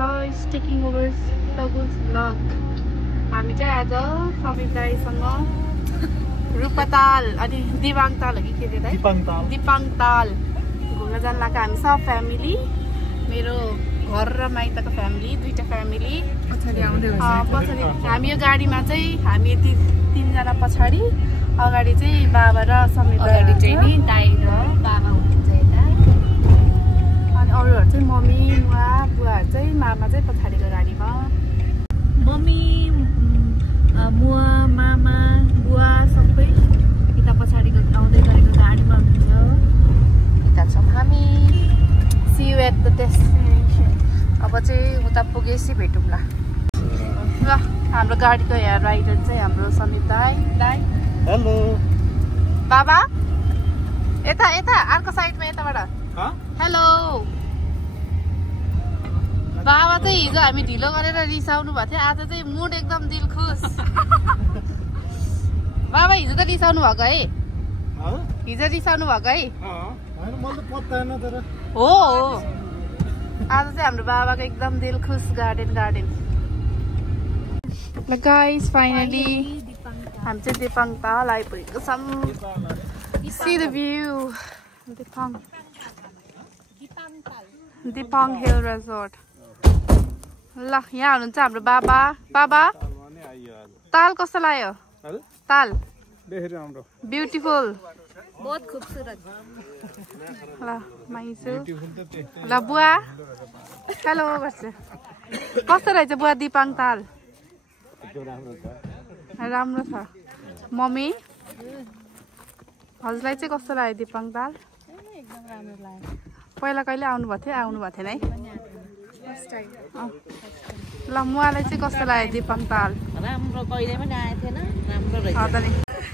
guys, taking over Tagu's vlog. हामी चाहिँ आज समीर दाइसँग रूपाताल अनि दिवाङताल हो कि के रे दाइ? दिपाङताल घुम्न जान लाग्यो हामी सब फ्यामिली। मेरो घर र माइतको फ्यामिली, दुईटा फ्यामिली पछाडी आउँदै हुन्छ। पछाडी हामी यो गाडीमा चाहिँ हामी यति तीनजना पछाडी, अगाडि चाहिँ बाबा र समीर दाइ चाहिँ नि दाइ र बाबा हुनुहुन्छ यता। अनि अरूहरु चाहिँ मम्मी, बुवाहरु चाहिँ मामा चाहिँ पछाडिको गाडीमा। मम्मी, मुवा, मामा, बुवा सबै यता पछाडिको आउँदै गरेको गाडीमा हुनुहुन्छ। यता छौँ हामी। See you at the destination. अब चाहिँ उता पुगेपछि भेटौँला। ल हाम्रो गाडीको यहाँ राइडर चाहिँ हाम्रो समीर दाइ। हेलो बाबा यता यता अर्को साइडमा यताबाट। हेलो बाबा चाहिँ हिजो हामी ढिलो गरेर रिसाउनु भएको थियो, आज चाहिँ मुड एकदम दिल खुस। बाबा हिजो त रिसाउनु भएको है? हिजो रिसाउनु भएको है? हो आज चाहिँ हाम्रो बाबाको एकदम दिल खुस। गार्डन ल गाइस, फाइनली हामी चाहिँ दिपाङताल आइपुगेको छौँ। See the view. Dipang hill resort. ल यहाँ हुनुहुन्छ हाम्रो बाबा। बाबा ताल कस्तो लाग्यो? ताल ब्युटिफुल, बहुत खूबसूरत। ल माइसु। ल बुवा हेलो गर्छ। कस्तो रहेछ बुवा दिपाङताल? राम्रो छ। मम्मी हजुरलाई चाहिँ कस्तो लाग्यो दिपाङताल? एकदम राम्रो लाग्यो। पहिला कहिले आउनु भएको थिएन है? ल मुवालाई चाहिँ कस्तो लाग्यो दिपाङताल? राम्रो, कहिले पनि आएको थिएन, राम्रो रहेछ।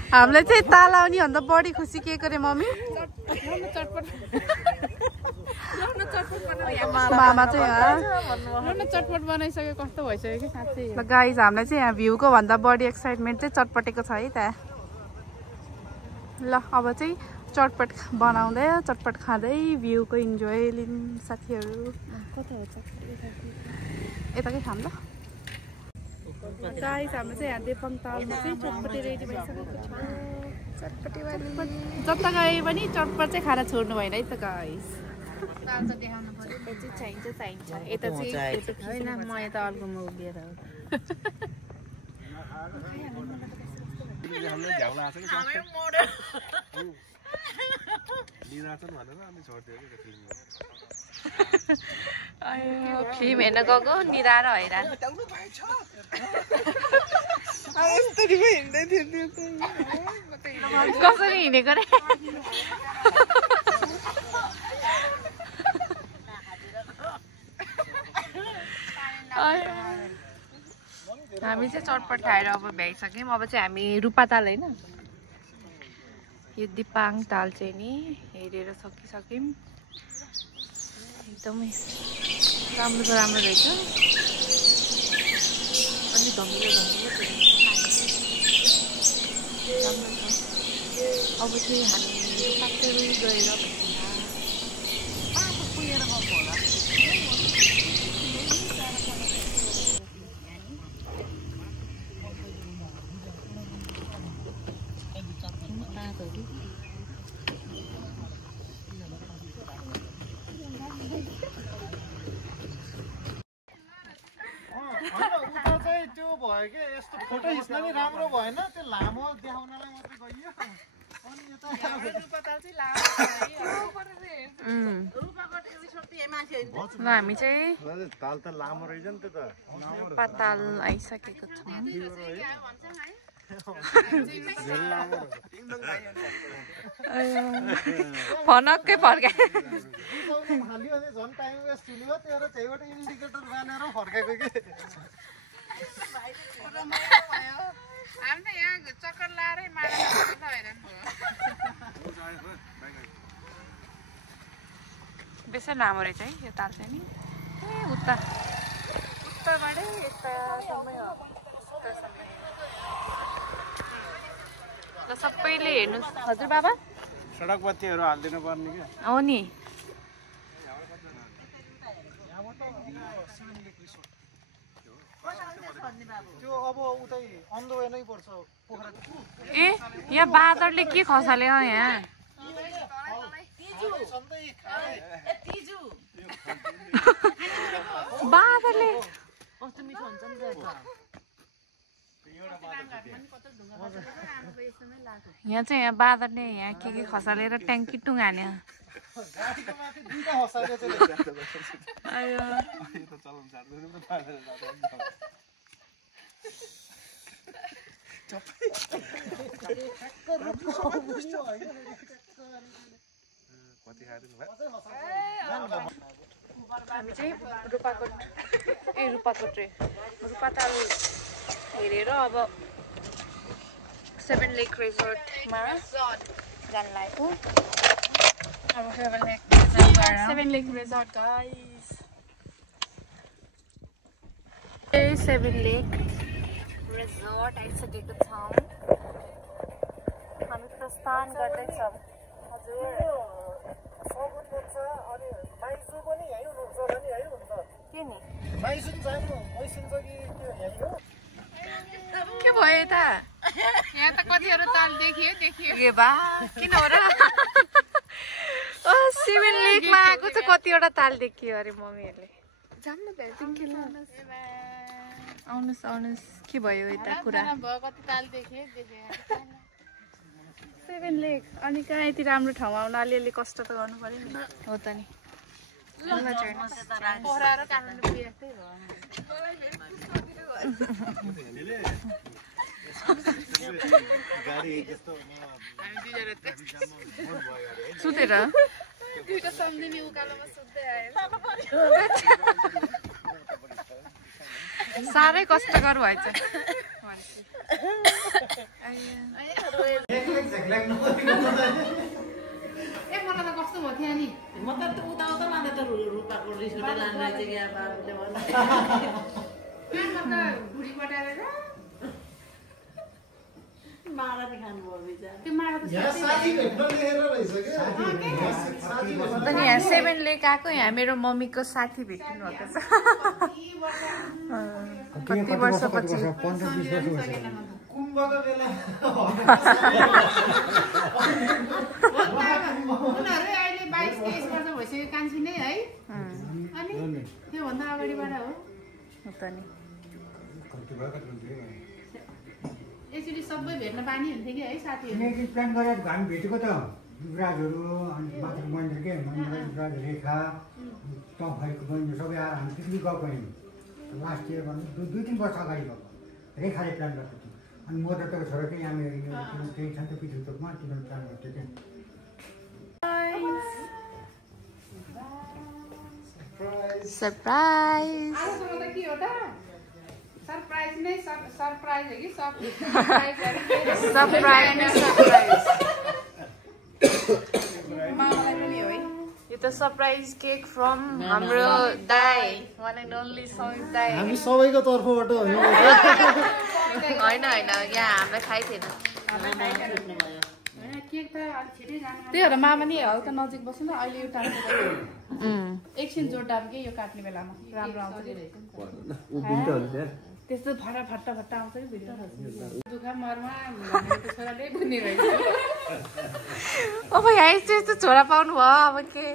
हामीलाई चाहिँ ताल आउने भन्दा बढी खुसी के गरे मम्मी? मामा चाहिँ चटपट बनाइसक्यो। कस्तो भइसक्यो कि साँच्चै। ल गाइज हामीलाई चाहिँ यहाँ भ्यूको भन्दा बढी एक्साइटमेन्ट चाहिँ चटपटेको छ है त। ल अब चाहिँ चटपट बनाउँदै चटपट खाँदै भ्यूको इन्जोय लिनु साथीहरू। यताकै खाऊँ ल गाइस। हाम्रो चाहिँ यहाँ दिपाङतालमा चाहिँ चटपटी रेडी भइसकेको छ। चटपटी जता गए पनि चटपट चाहिँ खाना छोड्नु भएन है त गाइस। चाहिन्छ यता चाहिँ होइन, म यता अर्कोमा उभिएर फिल्म हेर्न गएको निरा र हैरान। कसरी हिँडेको रे? हामी चाहिँ चटपट खाएर अब भ्याइसक्यौँ। अब चाहिँ हामी रूपाताल होइन, यो दिपाङताल चाहिँ नि हेरेर सकिसक्यौँ। एकदमै राम्रो रहेछ। अनि धमिलो राम्रो छ। अब चाहिँ हामी रूपाताल गएर पुगेर गएको होला। यस्तो फोटो खिच्न नि राम्रो भएन, त्यो लामो देखाउनलाई मात्रै गइयो। अनि यता ल हामी चाहिँ ताल त लामो रहेछ नि, त्यो त रूपाताल आइसकेको छौँ। फनक्कै फर्कायो। झन् टाइम वेस्ट हुने हो। त्यो त्यहीबाट इन्डिकेटर बानेर फर्काएको कि। चक्कर लाएर बेसी लामो रहेछ है यो ताल चाहिँ नि। उत्तरबाटै यतासम्मै हो। ल सबैले हेर्नुहोस्। हजुर बाबा सडक बत्तीहरू हालिदिनु पर्ने कि हो नि। त्यो अब उतै अन द वे नै पर्छ पोखरा। ए यहाँ बाँदरले के खसाल्यो यहाँ? बाँदरले कस्तो मिठो हुन्छ नि त। यहाँ चाहिँ यहाँ बाँदरले यहाँ के खसालेर ट्याङ्की टुङ्गान्यो। हामी चाहिँ रूपाताल हेरेर अब 7 लेक रिजोर्टमा जान लागेको। अब 7 लेक रिजोर्ट गाइस। 7 लेक रिजोर्ट आइसकेको छौँ। हामी प्रस्थान गर्दैछौँ। हजुर के नि के भयो त? यहाँ त कतिवटा ताल देखियो ए बा किन हो र? 7 लेकमा आएको छ कतिवटा ताल देखियो अरे मम्मीहरूले। जान्न भ्याटिङ खेल्न आउनुहोस् के भयो यता कुरा? 7 लेक अनि कहाँ यति राम्रो ठाउँमा आउन अलिअलि कष्ट त गर्नु पर्यो नि। हो त नि। सुतेर साह्रै कष्टकर भएछ। मलाई त कस्तो भयो थियो नि। म त उता लाँदा त रूपाको रिसोर्ट लानु रहेछ क्या बाबुले भन्दा। भुडी बटारेर मारा नि खानुभयो बिचारा। त्यो मारा त साथी भेट्न लिएर रहेछ के? पनि यहाँ 7 लेक आएको। यहाँ मेरो मम्मीको साथी भेट्नु भएको छ। कति वर्षपछि? 15-20 वर्ष भइसक्यो। कुम्भको बेला उनीहरू अहिले 22-23 वर्ष भइसक्यो कान्छी नै है। अनि त्योभन्दा अगाडिबाट हो त नि। यसरी सबै भेट्न पानी हुन्थ्यो कि है साथीहरू? प्लान गरेर हामी भेटेको त युवराजहरू अनि मात्र महेन्द्र के महेन्द्र युवराज रेखा तपाईँको बहिनी सबै आएर हामी पिकनिक गएको होइन। लास्ट इयर भन्नु 2-3 वर्ष अगाडि गएको। रेखाले प्लान गरेको थियो। अनि म त छोरा चाहिँ यहाँ मेरो केही छ नि त पितृतोकमा तिनीहरू प्लान गर्थ्यो क्या। सरप्राइज के हो त? सरप्राइज नै सरप्राइज हो कि यो त सरप्राइज केक फ्रम हाम्रो दाइ, वान एन्ड ओन्ली समित दाइ। हामी सबैको तर्फबाट हो। होइन यहाँ हामीलाई थाहै थिएन। त्यही भएर मामा नि हल्का नजिक बस्नु न। अहिले यो टाइम एकछिन जोड्दा के यो काट्ने बेलामा राम्रो आउँछ। त्यस्तो फटाफट आउँछ कि भिडियो। दुःख मरमा छोराले बुझ्ने रहेछ। अब यहाँ यस्तो छोरा पाउनु भयो अब के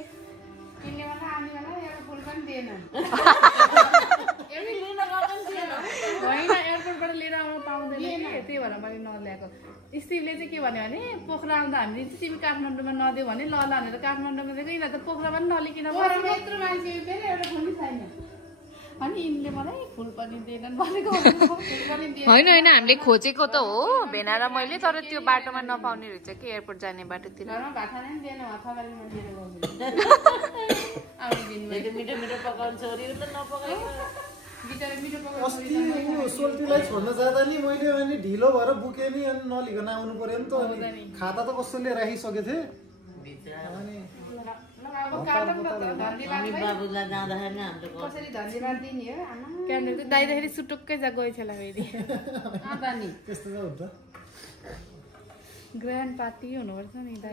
किन्ने बेला आउने बेला एउटा फुल पनि दिएन। होइन एयरपोर्टबाट लिएर आउनु पाउँदैन कि त्यही भएर मैले नल्याएको। स्टिभले चाहिँ के भन्यो भने पोखरा आउँदा हामीले चाहिँ तिमी काठमाडौँमा नदियो भने ल भनेर काठमाडौँमा दिएको। यिनीहरू त पोखरामा पनि नलिकन यत्रो मान्छे फेरि एउटा फुल छैन। अनि यिनले मलाई फुल पनि दिएनन् भनेको। होइन हामीले खोजेको त हो भेना र मैले, तर त्यो बाटोमा नपाउने रहेछ कि एयरपोर्ट जाने बाटोतिर। घरमा भात खाने पनि दिएन। थकालीमा लिएर गयो आउने दिनमा मिठो मिठो पकाउनु छोरीहरू त नपकाएको। अस्ति सोल्टीलाई छोड्न जाँदा नि मैले अनि ढिलो भएर बुकेँ नि अनि नलिकन आउनु पर्यो नि त। खाता त कसैले राखिसकेको थिएँ। दाइदाखेरि सुटुक्कै जा गएछ होला फेरि। त्यस्तो त हुन्छ। ग्रान्ड पार्टी हुनुपर्छ नि दाइ।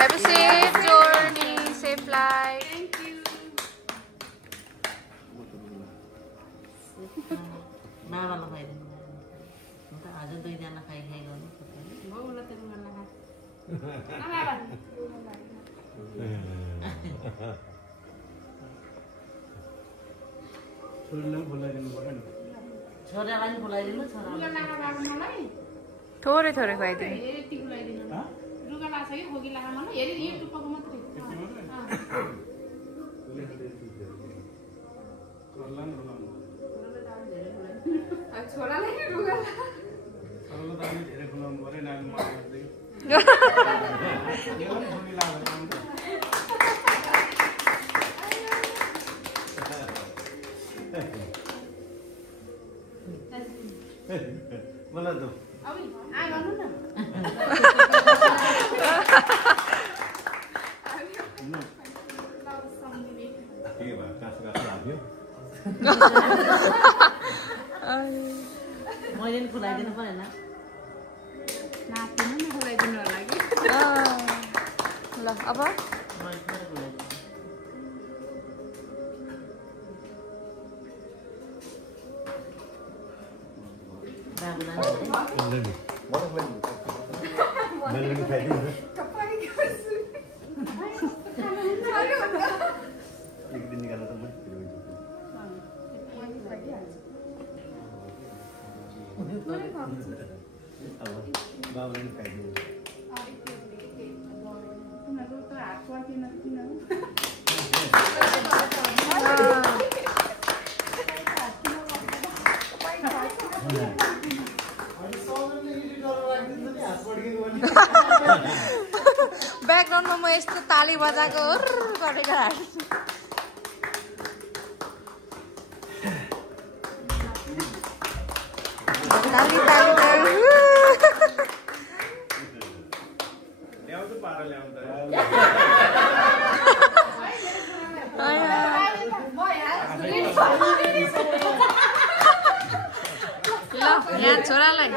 Have a safe journey, safe flight. Thank you. बाबालाई खुवाइदिनु त हजुर दुईजना खाइ गर्नु छोरालाई पनि बोलाइदिनु थोरै थोरै खुवाइदिनु मलाई दो मैले पनि खुलाइदिनु परेन ल अब ब्याकग्राउन्डमा म यस्तो ताली बजाएको गरेको ताली ताली यहाँ छोरालाई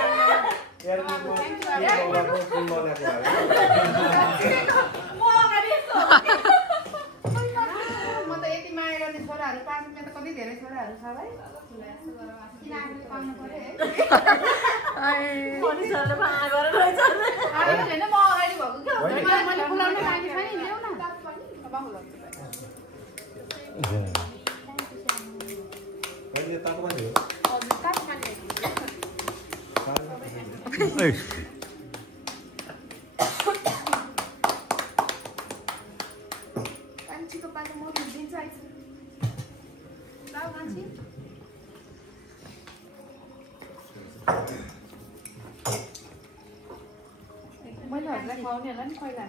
मैले हजुरलाई खुवाउने होला नि पहिला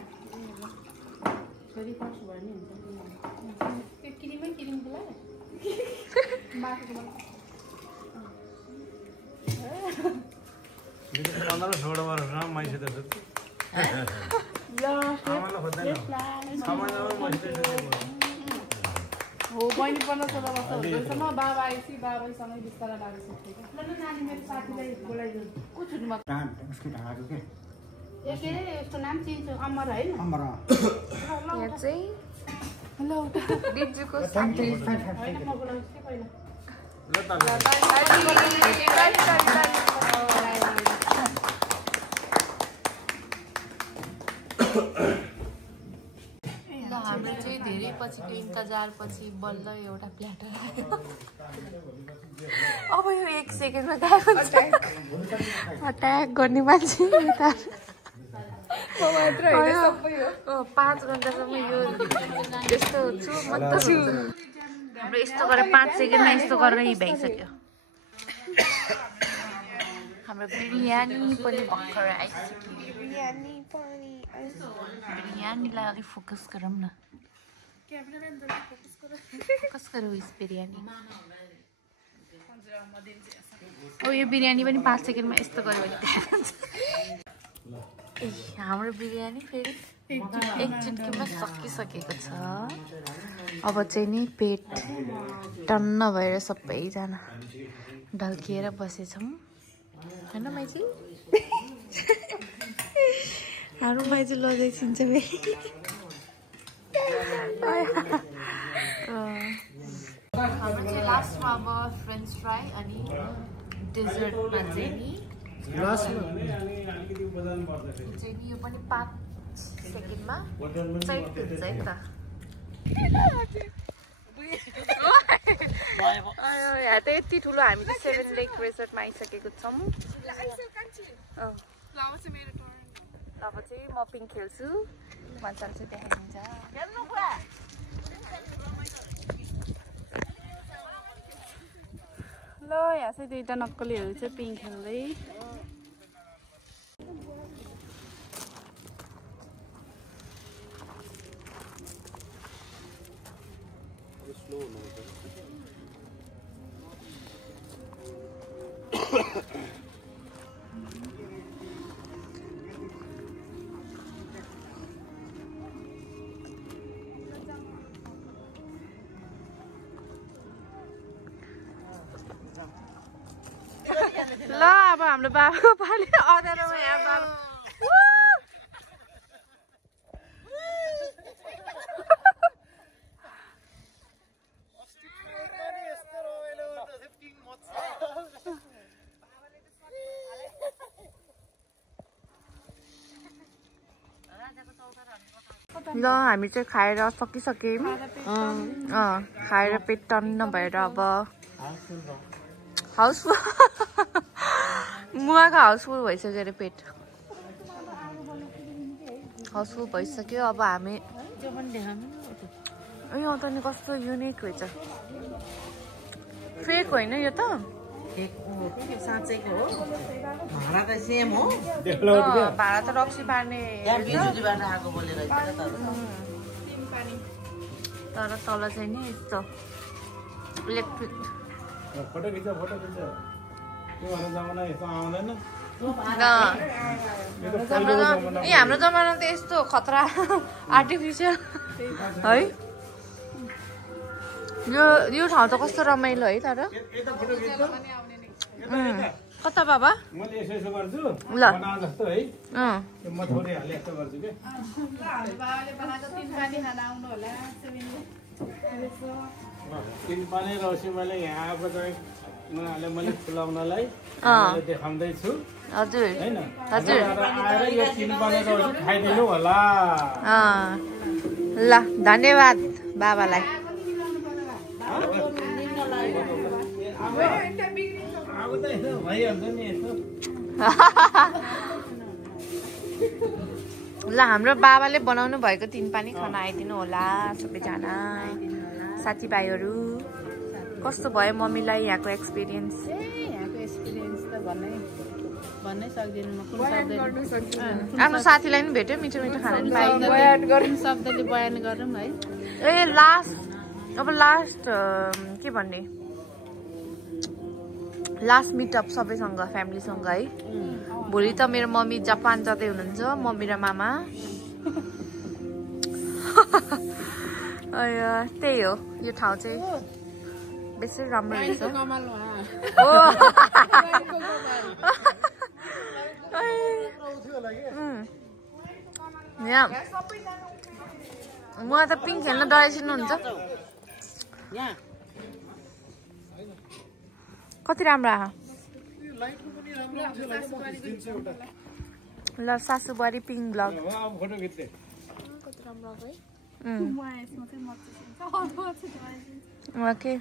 छोरी पर्छु भन्ने हुन्छ त्यो क्रिमै क्रिम बोलायो माथि 15-16 वर्ष मान्छे त हो बहिनी 15-16 वर्ष हुँदैछ म बाबा आएपछि बाबासँगै बिस्तारै लाग्छ नानी मेरो साथीलाई बोलाइदिनु को छुट्नुमा के रे यसको नाम चिन्छु अमर हैन अमर यहाँ चाहिँ हेलो दिजुको साथी हैन म बोलाउँछु के पहिला हाम्रो चाहिँ धेरै पछिको इन्तजार पछि बल्ल एउटा प्ल्याटर आयो अब यो 1 सेकेन्डमा गएको छ अट्याक गर्ने मान्छे यता 5 घण्टासम्म यो यस्तो छु म त छु हाम्रो यस्तो गरेर 5 सेकेन्डमा यस्तो गरेर यी भइसक्यो हाम्रो बिरयानी पनि भर्खर आइसक्यो बिरयानीलाई अलिक फोकस गरौँ न फोकस गरौँ इस बिरयानी ओ यो बिरयानी पनि 5 सेकेन्डमा यस्तो गऱ्यो भने हाम्रो बिरयानी फेरि एक चुटकीमा सकिसकेको छ अब चाहिँ नि पेट टन्न भएर सबैजना ढल्किएर बसेछौँ हैन माइजी हाम्रो माइजी लजाइ छिन्छ हाम्रो चाहिँ लास्टमा अब फ्रेन्च फ्राई अनि डेजर्टमा चाहिँ नि यो पनि 5 सेकेन्डमा चाहिँ हुन्छ है त यहाँ त यति ठुलो हामी चाहिँ 7 लेक रिसोर्टमा आइसकेको छौँ अब चाहिँ म पिङ खेल्छु मजाले चाहिँ देखाइदिन्छ ल यहाँ चाहिँ दुईटा नक्कलीहरू चाहिँ पिङ खेल्दै ल अब हाम्रो बाबाको पालि अँध्यारोमा यहाँ बाबा ल हामी चाहिँ खाएर सकिसक्यौँ खाएर पेट टन्न भएर अब हाउसफुल मुवाको हाउसफुल भइसक्यो अरे पेट हाउसफुल भइसक्यो अब हामी यो त नि कस्तो युनिक रहेछ फेक होइन यो त साँच्चैको हो भाडा त सेम हो भाडा त रक्सी पार्ने आएको बोलेर तर तल चाहिँ नि यस्तो इलेक्ट्रिक फोटो खिच्छ त्यो जमाना यस्तो आउँदैन हाम्रो जमाना त यस्तो खतरा आर्टिफिसियल है यो ठाउँ त कस्तो रमाइलो है तर कता बाबा मैले यसो गर्छु ल जस्तो है म थोरै हाले यस्तो गर्छु के बाबाले बनाएको 3 पानी खाना आउनु होला तिन पानी रौसी मैले यहाँ आएको चाहिँ उनीहरूले मैले खुलाउनलाई देखाउँदैछु हजुर हैन हजुर आएर यो तिन पानी रौसी खाइदिनु होला ल धन्यवाद बाबालाई ल हाम्रो बाबाले बनाउनु भएको 3 पानी खाना आइदिनु होला सबैजना साथीभाइहरू कस्तो भयो मम्मीलाई यहाँको एक्सपिरियन्स त भन्नै सक्दिनँ म कुन शब्दले आफ्नो साथीलाई पनि भेट्यो मिठो मिठो खाना पनि पाइयो बयान गरौँ शब्दले बयान गरौँ है ए लास्ट के भन्ने लास्ट मिटअप सबैसँग फ्यामिलीसँग है भोलि त मेरो मम्मी जापान जाँदै हुनुहुन्छ मम्मी र मामा त्यही हो यो ठाउँ चाहिँ बेसी राम्रो रहेछ म त पिङ खेल्न डराइसिनुहुन्छ कति राम्रो आयो ल सासुबारी पिङ ब्लग फोटो खिच्दै ओके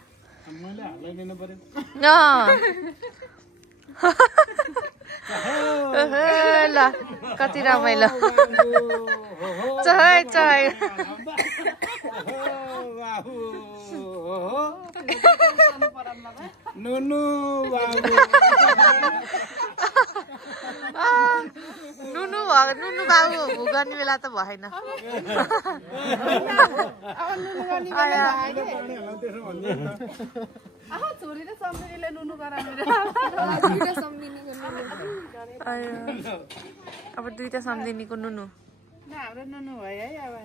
मैले हालिदिनु पर्यो ल कति रमाइलो चहै चहै नुनु नुनु बाबु गर्ने बेला त भएन छोरीले सम्झिनीले नुनु गराएर अब दुईटा सम्झिनीको नुनु हाम्रो नुनु भयो है अब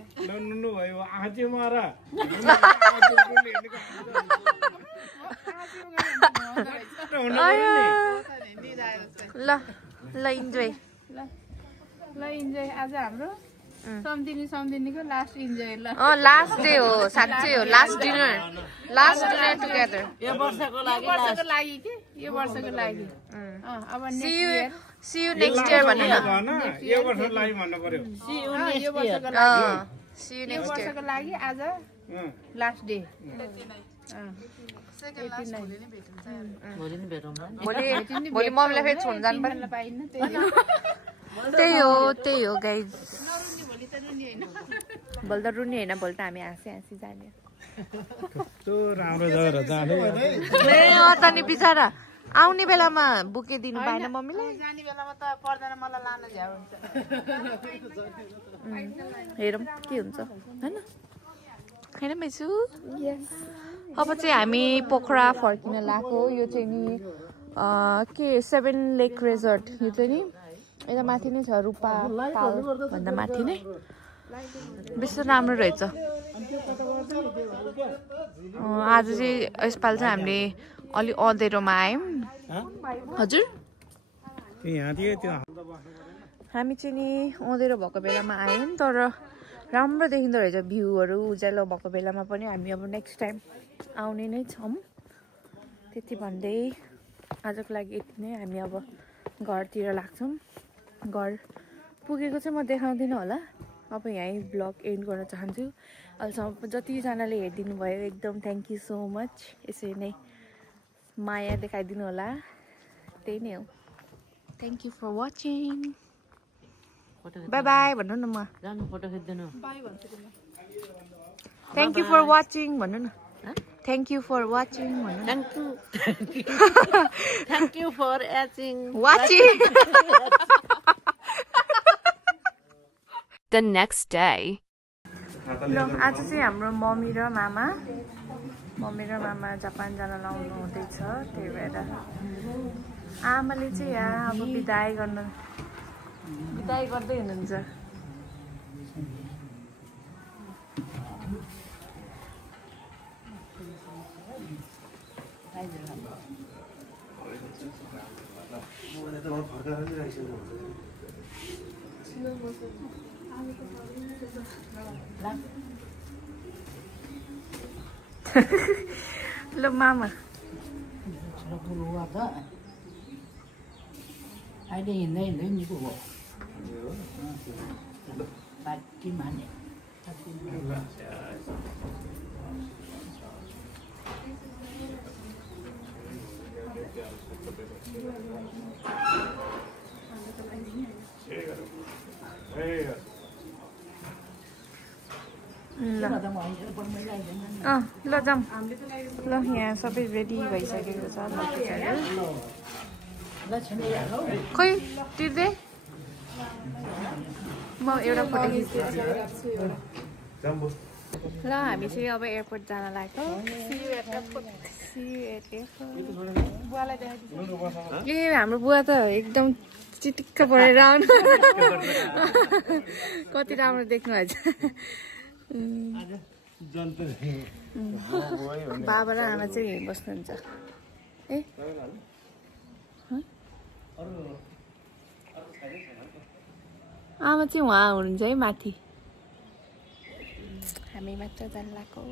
नुनु भयो आँचे मारा ल ल इन्जोय ल इन्जोय आज हाम्रो सम्धिनीको लास्ट इन्जोय ल लास्ट डे हो साँच्चै हो लास्ट डिनर टुगेदर यो वर्षको लागि के यो वर्षको लागि अब see you next year भन्नु न यो वर्षको लागि भन्नु पर्यो यो वर्षको लागि see you next year वर्षको लागि आज लास्ट डे भोलि मम्मीलाई फेरि छोड्नु जानु पर्यो त्यही हो गाइज भोलि त रुनी होइन भोलि त हामी हाँसी जाने त नि बिचरा आउने बेलामा बुके दिनु पाएन मम्मीलाई जाने बेलामा त पर्दैन मलाई लान झ्याउ हुन्छ हेरौँ के हुन्छ होइन खाइन मैसु अब चाहिँ हामी पोखरा फर्किन लाग्यो यो चाहिँ नि के 7 लेक रेजोर्ट यो चाहिँ नि यता माथि नै छ रूपा ताल भन्दा माथि नै बेसी राम्रो रहेछ आज चाहिँ यसपालि चाहिँ हामीले अलि अँधेरोमा आयौँ हजुर हामी चाहिँ नि अँधेरो भएको बेलामा आयौँ तर राम्रो देखिँदो रहेछ भ्यूहरू उज्यालो भएको बेलामा पनि हामी अब नेक्स्ट टाइम आउने नै छौँ त्यति भन्दै आजको लागि यति नै हामी अब घरतिर लाग्छौँ घर पुगेको चाहिँ म देखाउँदिनँ होला अब यहीँ ब्लग एन्ड गर्न चाहन्छु अहिलेसम्म जतिजनाले हेरिदिनु भयो एकदम थ्याङ्क यू सो मच यसरी नै माया देखाइदिनु होला त्यही नै हो thank you for watching bye bye भन्नु न म फोटो खिच्दिनु थ्याङ्क यू फर वाचिङ भन्नु न थ्याङ्क यू फर वाचिङ भन्नु thank you for watching The next day. ल आज चाहिँ हाम्रो मम्मी र मामा जापान जान लाउनु हुँदैछ त्यही भएर आमाले चाहिँ यहाँ अब बिदाई गर्दै हुनुहुन्छ ल मामा अहिले हिँड्दै नि पो हो बाटी माने ल जाऊँ ल यहाँ सबै रेडी भइसकेको छ खोइ तिर्दै म एउटा फोटो खिच्छु ल हामी चाहिँ अब एयरपोर्ट जान लाग्यो ए हाम्रो बुवा त एकदम चिटिक्क परेर आउनु कति राम्रो देख्नु भएछ बाबा र आमा चाहिँ यहीँ बस्नुहुन्छ ए आमा चाहिँ उहाँ हुनुहुन्छ है माथि हामी मात्र जान लाग्यो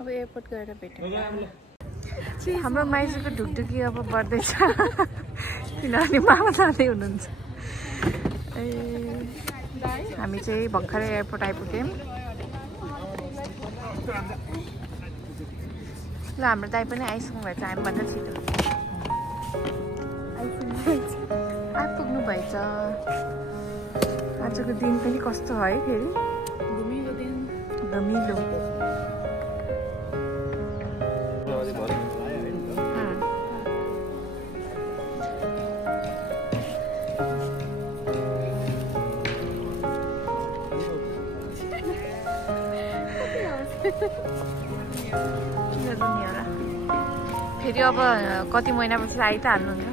अब एयरपोर्ट गएर भेट्यौँ हाम्रो माइजूको ढुकढुकी अब बढ्दैछ किनभने मामा जाँदै हुनुहुन्छ ए हामी चाहिँ भर्खरै एयरपोर्ट आइपुग्यौँ ल हाम्रो दाइ पनि आइसक्नु भएछ हामीभन्दा छिटो आइपुग्नु भएछ आजको दिन पनि कस्तो है फेरि धमिलो फेरि अब कति महिनापछि आइ त हाल्नुहुन्छ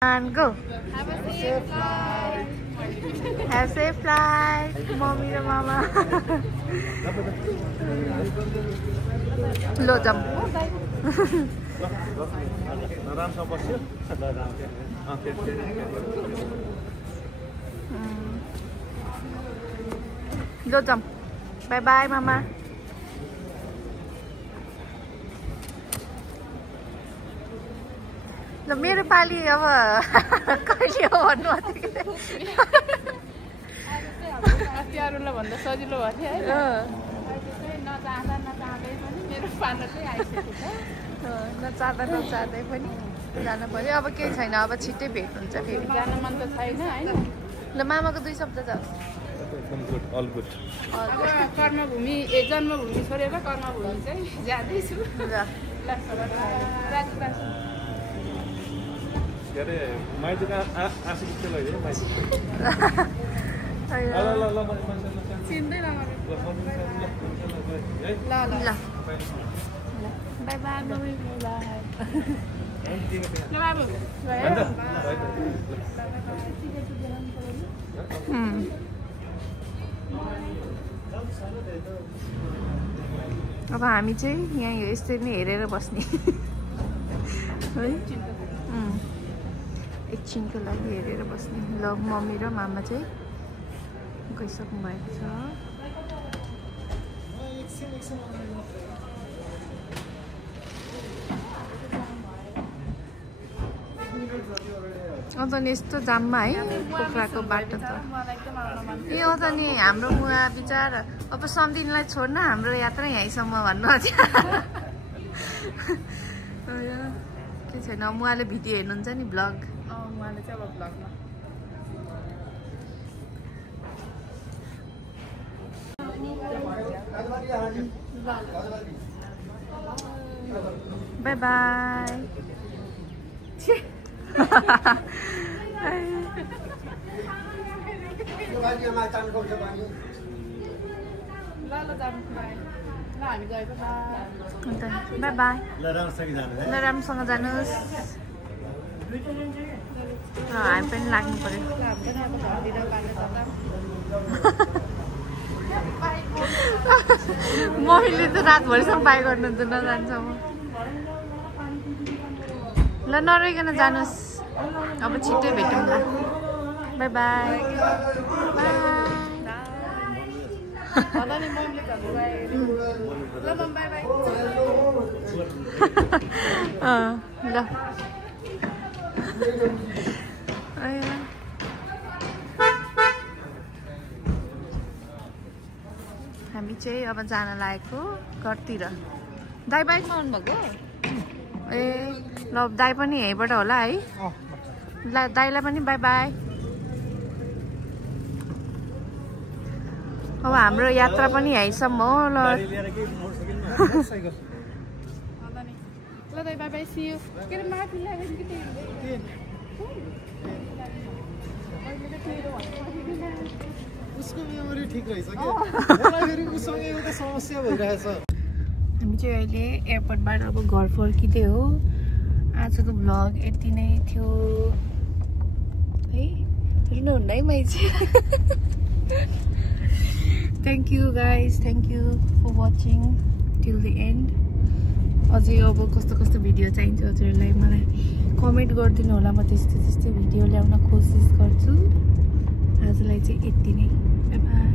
And go. Have a safe flight. Have a safe flight, mommy and mama. Low jump. Low jump. Bye bye, mama. ल मेरो पाली अब कहिले हो भन्नु तिहारलाई भन्दा सजिलो भयो नि है नचाहँदा नचाहँदै पनि मेरो पालो चाहिँ आइसकेको छ नचाहँदा नचाहँदै पनि जानु पर्यो अब केही छैन अब छिट्टै भेट हुन्छ फेरि जान मन त छैन होइन ल मामाको 2 शब्द जाऊ अब कर्मभूमि जन्मभूमि छोडेर कर्मभूमि चाहिँ जाँदैछु ल चिन्दैन बाई बाई मम्मी अब हामी चाहिँ यहाँ यसरी नै हेरेर बस्ने है एकछिनको लागि हेरेर बस्ने ल मम्मी र मामा चाहिँ गइसक्नु भएको छ अझ नि यस्तो जाममा है पोखराको बाटो त ए अझ नि हाम्रो मुवा विचार अब सम्दिनलाई छोड्न हाम्रो यात्रा यहीँसम्म भन्नु अझै के छैन मुवाले भिडियो हेर्नुहुन्छ नि ब्लग उहाँले चाहिँ अब भ्लगमा बाई बाई बाई बाई ल राम्रोसँग जानुहोस् हामी पनि लाग्नु पर्यो मम्मीले त रातभरिसम्म बाई गर्नुहुन्छ नजान्छ म ल नरहिकन जानुहोस् अब छिट्टै भेटौँ ल बाई बाई ल हामी चाहिँ अब जान लागेको घरतिर दाइ बाइकमा आउनुभएको ए ल दाइ पनि यहीँबाट होला है ल दाइलाई पनि बाई बाई अब हाम्रो यात्रा पनि यहीँसम्म हो ल ल दाइ बाई बाई सी यू के अरे माथि ल्याएर कि उसको मेमोरी ठिक रहेछ क्या मलाई फेरि उसँग एउटा समस्या भइरहेछ हामी चाहिँ अहिले एयरपोर्टबाट अब घर फर्किँदै हो आजको भ्लग यति नै थियो है हेर्नुहुन्न है माइजी thank you guys thank you for watching till the end अझै अब कस्तो कस्तो भिडियो चाहिन्छ हजुरहरूलाई मलाई कमेन्ट गरिदिनु होला म त्यस्तै भिडियो ल्याउन कोसिस गर्छु आजलाई चाहिँ यति नै बाइ बाइ